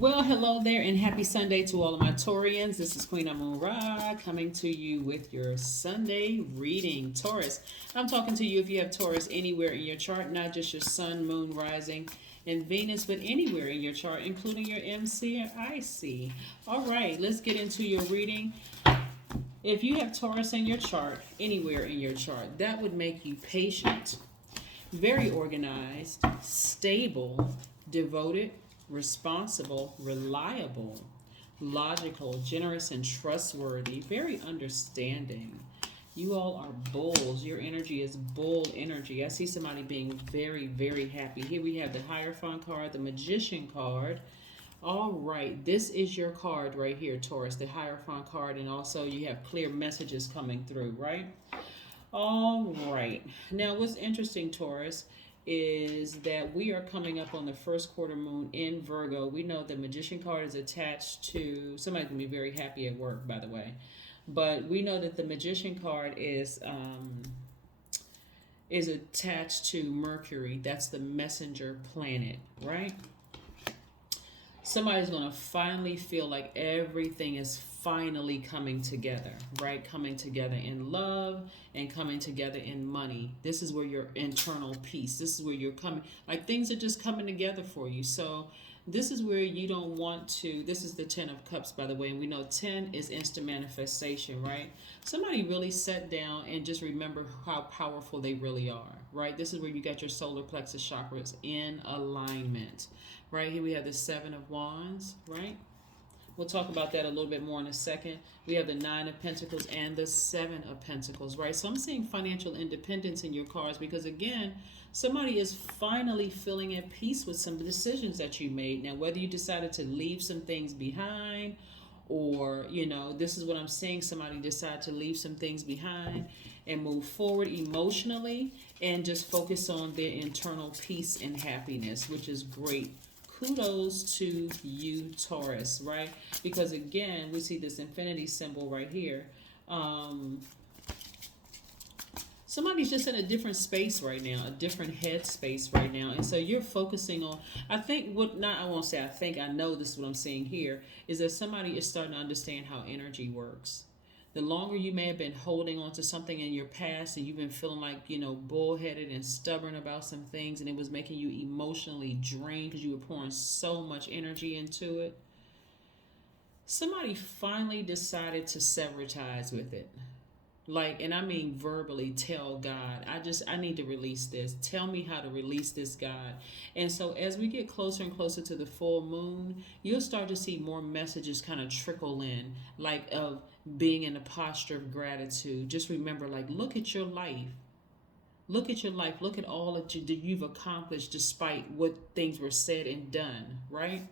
Well, hello there, and happy Sunday to all of my Taurians. This is Queen Amun Ra coming to you with your Sunday reading. Taurus, I'm talking to you if you have Taurus anywhere in your chart, not just your Sun, Moon, Rising, and Venus, but anywhere in your chart, including your MC and IC. All right, let's get into your reading. If you have Taurus in your chart, anywhere in your chart, that would make you patient, very organized, stable, devoted, responsible, reliable, logical, generous, and trustworthy, very understanding. You all are bulls. Your energy is bull energy. I see somebody being very, very happy. Here we have the Hierophant card, the Magician card. All right, this is your card right here, Taurus, the Hierophant card, and also you have clear messages coming through, right? All right. Now, what's interesting, Taurus, is that we are coming up on the first quarter moon in Virgo. We know the Magician card is attached to somebody's gonna be very happy at work, by the way. But we know that the Magician card is attached to Mercury. That's the messenger planet, right? Somebody's going to finally feel like everything is finally coming together, right? Coming together in love and coming together in money. This is where your internal peace, this is where you're coming, like things are just coming together for you. So this is where you don't want to, this is the 10 of cups, by the way, and we know 10 is instant manifestation, right? Somebody really sat down and just remember how powerful they really are, right? This is where you got your solar plexus chakras in alignment. Right here we have the 7 of Wands, right? We'll talk about that a little bit more in a second. We have the 9 of Pentacles and the 7 of Pentacles, right? So I'm seeing financial independence in your cards because, again, somebody is finally feeling at peace with some decisions that you made. Now, whether you decided to leave some things behind or, this is what I'm saying, somebody decided to leave some things behind and move forward emotionally and just focus on their internal peace and happiness, which is great. Kudos to you, Taurus, right? Because again, we see this infinity symbol right here. Somebody's just in a different space right now, a different head space right now. And so you're focusing on, I think, I won't say I think, I know this is what I'm seeing here, is that somebody is starting to understand how energy works. The longer you may have been holding on to something in your past and you've been feeling like, bullheaded and stubborn about some things and it was making you emotionally drained because you were pouring so much energy into it, somebody finally decided to sever ties with it. Like, and I mean verbally tell God, I need to release this. Tell me how to release this, God. And so as we get closer and closer to the full moon, you'll start to see more messages kind of trickle in, like of being in a posture of gratitude. Just remember, like, look at your life. Look at your life. Look at all that you've accomplished despite what things were said and done, right?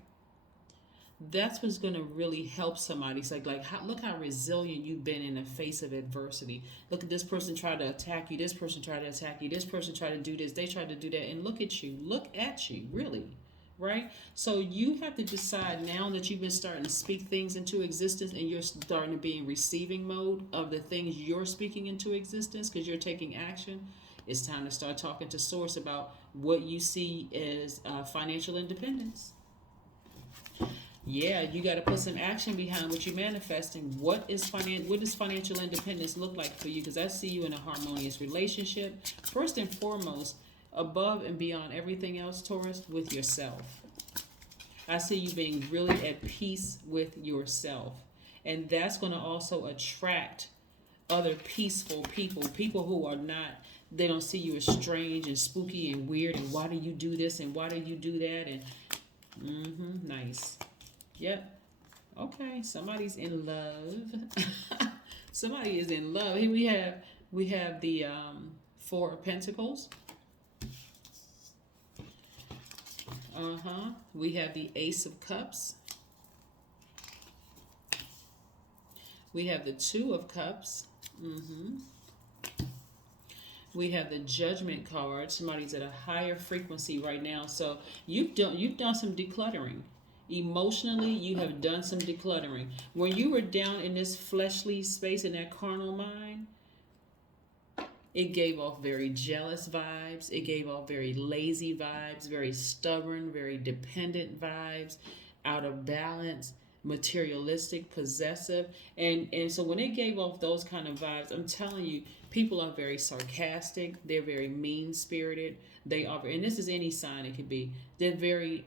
That's what's going to really help somebody. It's look how resilient you've been in the face of adversity. Look at this person try to attack you. This person tried to attack you. This person tried to do this. They tried to do that. And look at you. Look at you, really. Right? So you have to decide now that you've been starting to speak things into existence and you're starting to be in receiving mode of the things you're speaking into existence because you're taking action. It's time to start talking to Source about what you see as financial independence. Yeah, you got to put some action behind what you're manifesting. What does financial independence look like for you? Because I see you in a harmonious relationship. First and foremost, above and beyond everything else, Taurus, with yourself. I see you being really at peace with yourself. And that's going to also attract other peaceful people who are not, they don't see you as strange and spooky and weird and why do you do this and why do you do that and nice. Yep. Okay. Somebody's in love. Somebody is in love. Here we have the 4 of Pentacles. We have the Ace of Cups. We have the 2 of Cups. We have the Judgment card. Somebody's at a higher frequency right now. So you've done some decluttering. Emotionally, you have done some decluttering. When you were down in this fleshly space, in that carnal mind, it gave off very jealous vibes. It gave off very lazy vibes, very stubborn, very dependent vibes. out of balance, materialistic, possessive, and so when it gave off those kind of vibes, I'm telling you, people are very sarcastic. They're very mean spirited. They are, and this is any sign it could be. They're very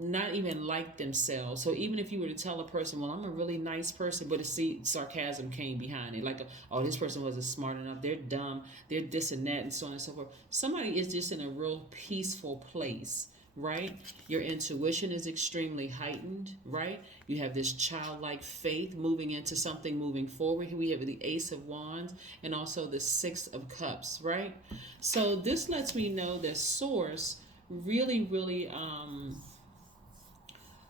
not even like themselves. So even if you were to tell a person, well, I'm a really nice person, but to see sarcasm came behind it, like, oh, this person wasn't smart enough, they're dumb, they're this and that, and so on and so forth. Somebody is just in a real peaceful place, right? Your intuition is extremely heightened, right? You have this childlike faith moving into something moving forward. Here we have the Ace of Wands and also the Six of Cups, right? So this lets me know that Source really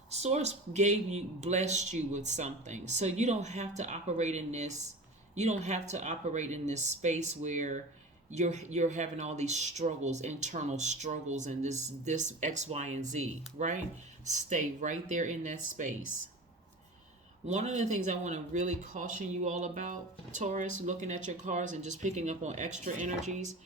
Source blessed you with something. So you don't have to operate in this. You don't have to operate in this space where you're having all these struggles, internal struggles, and this X, Y, and Z, right? Stay right there in that space. One of the things I want to really caution you all about, Taurus, looking at your cards and just picking up on extra energies,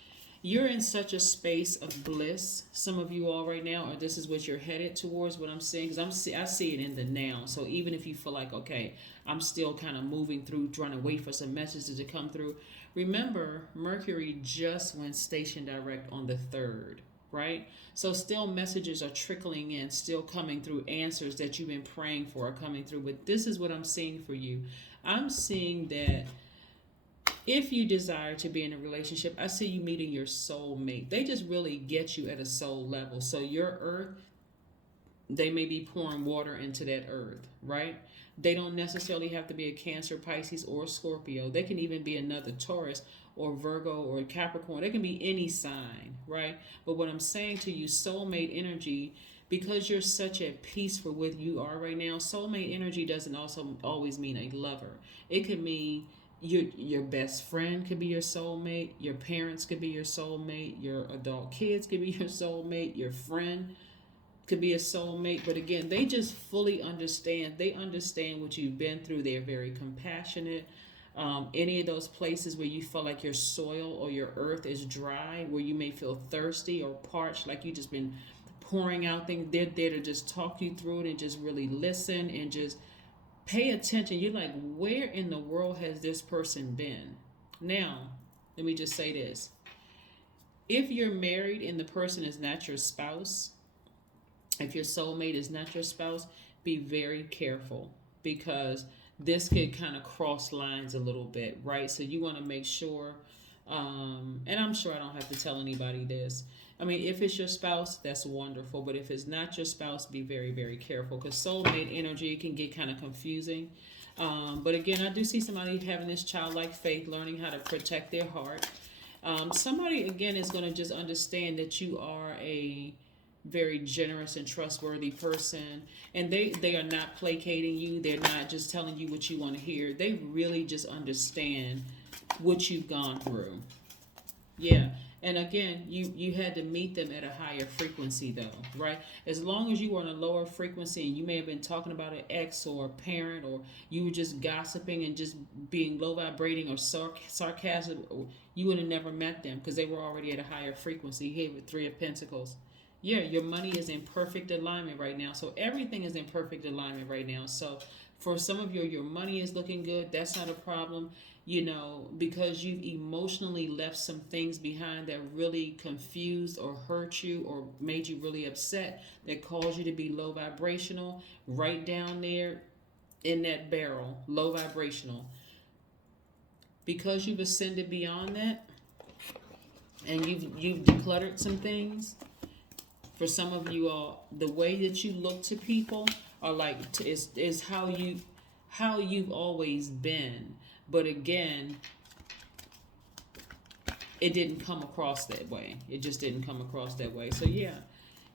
you're in such a space of bliss. Some of you all right now, or this is what you're headed towards. What I'm saying, because I see it in the now. So even if you feel like, okay, I'm still kind of moving through, trying to wait for some messages to come through. Remember, Mercury just went station direct on the 3rd, right? So still messages are trickling in, still coming through. Answers that you've been praying for are coming through. But this is what I'm seeing for you. I'm seeing that if you desire to be in a relationship, I see you meeting your soulmate. They just really get you at a soul level. So your earth, they may be pouring water into that earth, right? They don't necessarily have to be a Cancer, Pisces, or Scorpio. They can even be another Taurus or Virgo or Capricorn. They can be any sign, right? But what I'm saying to you, soulmate energy, because you're such at peace for what you are right now, soulmate energy doesn't also always mean a lover. It could mean your best friend could be your soulmate, your parents could be your soulmate, your adult kids could be your soulmate, your friend could be a soulmate. But again, they just fully understand. They understand what you've been through. They're very compassionate. Any of those places where you feel like your soil or your earth is dry, where you may feel thirsty or parched, like you just been pouring out things, they're there to just talk you through it and just really listen and just pay attention. You're like, where in the world has this person been? Now, let me just say this. If you're married and the person is not your spouse, if your soulmate is not your spouse, be very careful, because this could kind of cross lines a little bit, right? So you want to make sure, and I'm sure I don't have to tell anybody this. I mean, if it's your spouse, that's wonderful. But if it's not your spouse, be very, very careful, because soulmate energy can get kind of confusing. But again, I do see somebody having this childlike faith, learning how to protect their heart. Somebody, again, is going to just understand that you are a very generous and trustworthy person, and they are not placating you. They're not just telling you what you want to hear. They really just understand what you've gone through. Yeah. And again, you had to meet them at a higher frequency, though, right? As long as you were on a lower frequency and you may have been talking about an ex or a parent, or you were just gossiping and just being low vibrating or sarcasm, you would have never met them, because they were already at a higher frequency. Here with 3 of Pentacles. Yeah, your money is in perfect alignment right now. So everything is in perfect alignment right now. So for some of you, your money is looking good. That's not a problem. Because you've emotionally left some things behind that really confused or hurt you or made you really upset, that caused you to be low vibrational, right down there in that barrel, low vibrational. Because you've ascended beyond that, and you've decluttered some things. For some of you all, the way that you look to people are like is how you've always been. But again, it didn't come across that way. It just didn't come across that way. So yeah,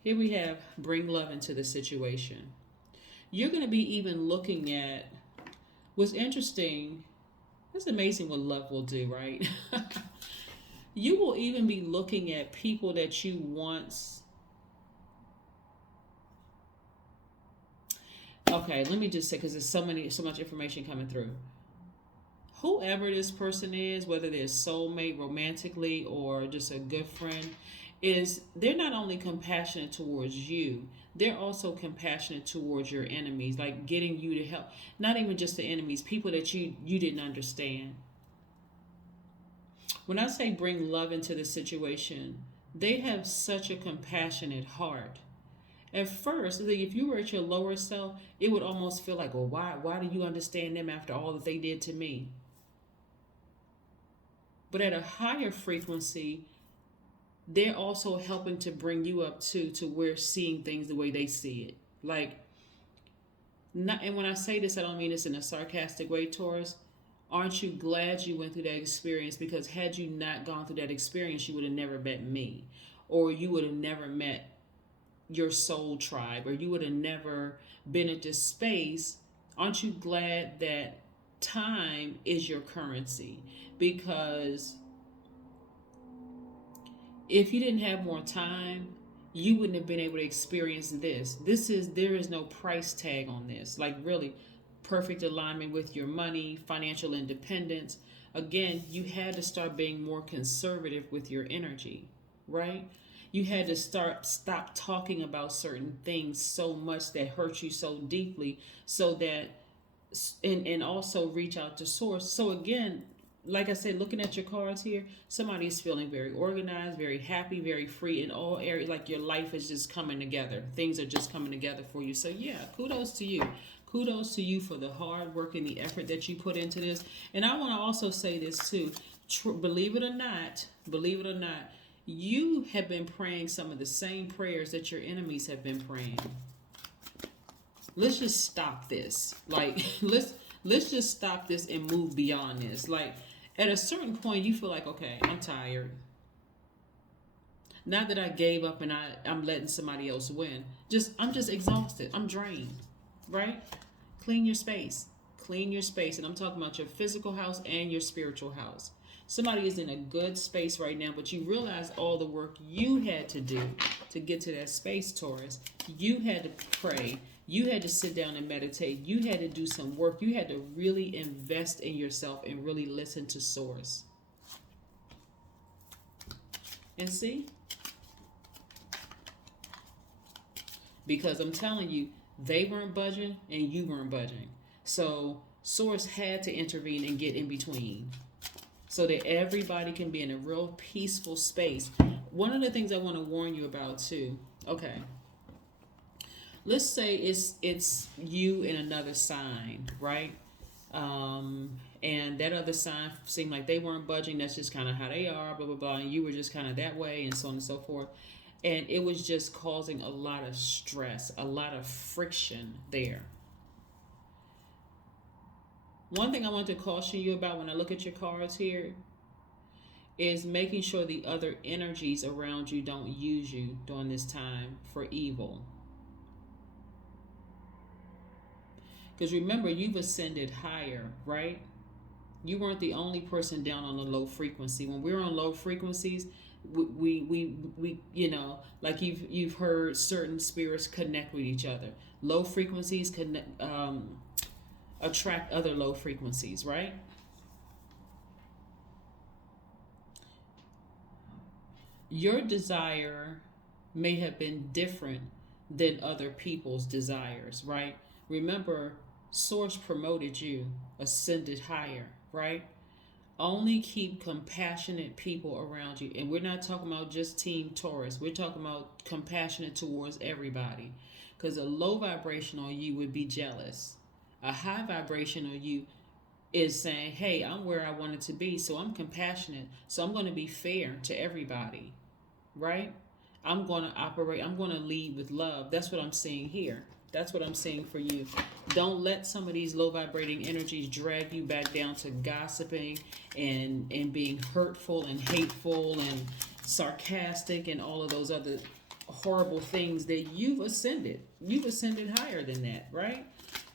here we have bring love into the situation. You're going to be even looking at what's interesting. It's amazing what love will do, right? You will even be looking at people that you once... Okay, let me just say, because there's so much information coming through. Whoever this person is, whether they're soulmate romantically or just a good friend, is they're not only compassionate towards you, they're also compassionate towards your enemies, like getting you to help. Not even just the enemies, people that you didn't understand. When I say bring love into the situation, they have such a compassionate heart. At first, if you were at your lower self, it would almost feel like, well, why do you understand them after all that they did to me? But at a higher frequency, they're also helping to bring you up to where seeing things the way they see it. Like, not, and when I say this, I don't mean this in a sarcastic way, Taurus. Aren't you glad you went through that experience? Because had you not gone through that experience, you would have never met me, or you would have never met your soul tribe, or you would have never been at this space. Aren't you glad that time is your currency? Because if you didn't have more time, you wouldn't have been able to experience this. There is no price tag on this. Like, really, perfect alignment with your money, financial independence. Again, you had to start being more conservative with your energy, right? You had to stop talking about certain things so much that hurt you so deeply, so that and also reach out to source. So again, like I said, looking at your cards here, somebody is feeling very organized, very happy, very free in all areas. Like your life is just coming together. Things are just coming together for you. So yeah, kudos to you. Kudos to you for the hard work and the effort that you put into this. And I want to also say this too. Believe it or not, you have been praying some of the same prayers that your enemies have been praying. Let's just stop this. Like, let's just stop this and move beyond this. Like, at a certain point, you feel like, okay, I'm tired. Not that I gave up and I'm letting somebody else win. I'm just exhausted. I'm drained, right? Clean your space. Clean your space. And I'm talking about your physical house and your spiritual house. Somebody is in a good space right now, but you realize all the work you had to do to get to that space, Taurus. You had to pray. You had to sit down and meditate. You had to do some work. You had to really invest in yourself and really listen to source. And see? Because I'm telling you, they weren't budging and you weren't budging. So source had to intervene and get in between, so that everybody can be in a real peaceful space. One of the things I want to warn you about too, okay, let's say it's you and another sign, right? And that other sign seemed like they weren't budging. That's just kind of how they are, blah, blah, blah. And you were just kind of that way, and so on and so forth. And it was just causing a lot of stress, a lot of friction there. One thing I want to caution you about when I look at your cards here is making sure the other energies around you don't use you during this time for evil. Because remember, you've ascended higher, right? You weren't the only person down on the low frequency. When we're on low frequencies, we you know, like you've heard certain spirits connect with each other. Low frequencies connect, attract other low frequencies, right? Your desire may have been different than other people's desires, right? Remember, Source promoted you, ascended higher, right? Only keep compassionate people around you. And we're not talking about just Team Taurus. We're talking about compassionate towards everybody. Because a low vibration on you would be jealous. A high vibration on you is saying, hey, I'm where I wanted to be, so I'm compassionate. So I'm going to be fair to everybody, right? I'm going to operate, I'm going to lead with love. That's what I'm seeing here. That's what I'm seeing for you. Don't let some of these low vibrating energies drag you back down to gossiping and being hurtful and hateful and sarcastic and all of those other horrible things that you've ascended. You've ascended higher than that, right?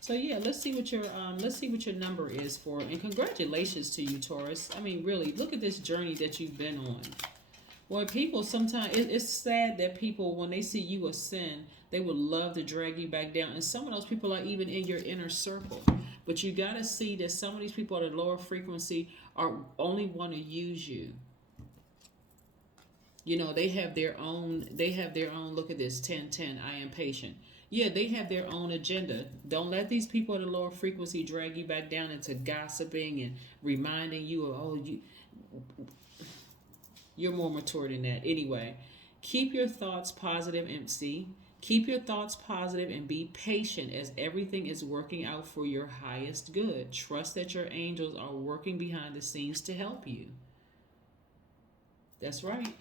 So yeah, let's see what your number is for, and congratulations to you, Taurus. I mean, really, look at this journey that you've been on. Well, people sometimes it's sad that people, when they see you ascend, they would love to drag you back down, and some of those people are even in your inner circle. But you got to see that some of these people at a lower frequency are only want to use you. You know, they have their own look at this 1010, I am patient. Yeah, they have their own agenda. Don't let these people at a lower frequency drag you back down into gossiping and reminding you of, oh, you're more mature than that. Anyway, keep your thoughts positive, MC. Keep your thoughts positive and be patient as everything is working out for your highest good. Trust that your angels are working behind the scenes to help you. That's right.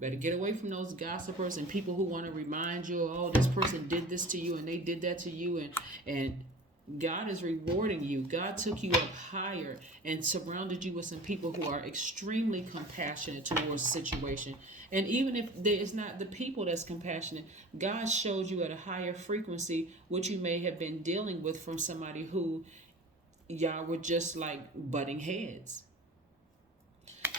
Better get away from those gossipers and people who want to remind you, oh, this person did this to you and they did that to you, and God is rewarding you. God took you up higher and surrounded you with some people who are extremely compassionate towards the situation. And even if there is not the people that's compassionate, God showed you at a higher frequency what you may have been dealing with from somebody who y'all were just like butting heads.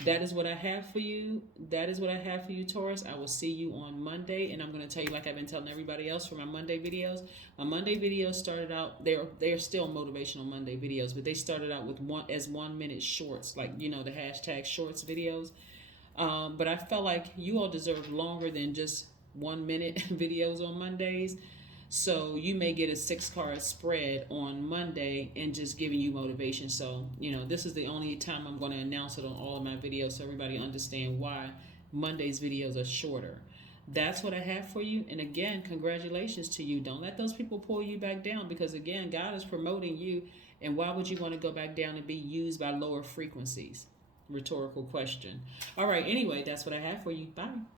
That is what I have for you. That is what I have for you, Taurus. I will see you on Monday, and I'm going to tell you, like I've been telling everybody else for my Monday videos. My Monday videos started out, they're still motivational Monday videos, but they started out with 1 minute shorts, like, you know, the hashtag shorts videos. But I felt like you all deserve longer than just 1 minute videos on Mondays. So you may get a 6-card spread on Monday and just giving you motivation. So, you know, this is the only time I'm going to announce it on all of my videos so everybody understand why Monday's videos are shorter. That's what I have for you. And again, congratulations to you. Don't let those people pull you back down, because again, God is promoting you. And why would you want to go back down and be used by lower frequencies? Rhetorical question. All right. Anyway, that's what I have for you. Bye.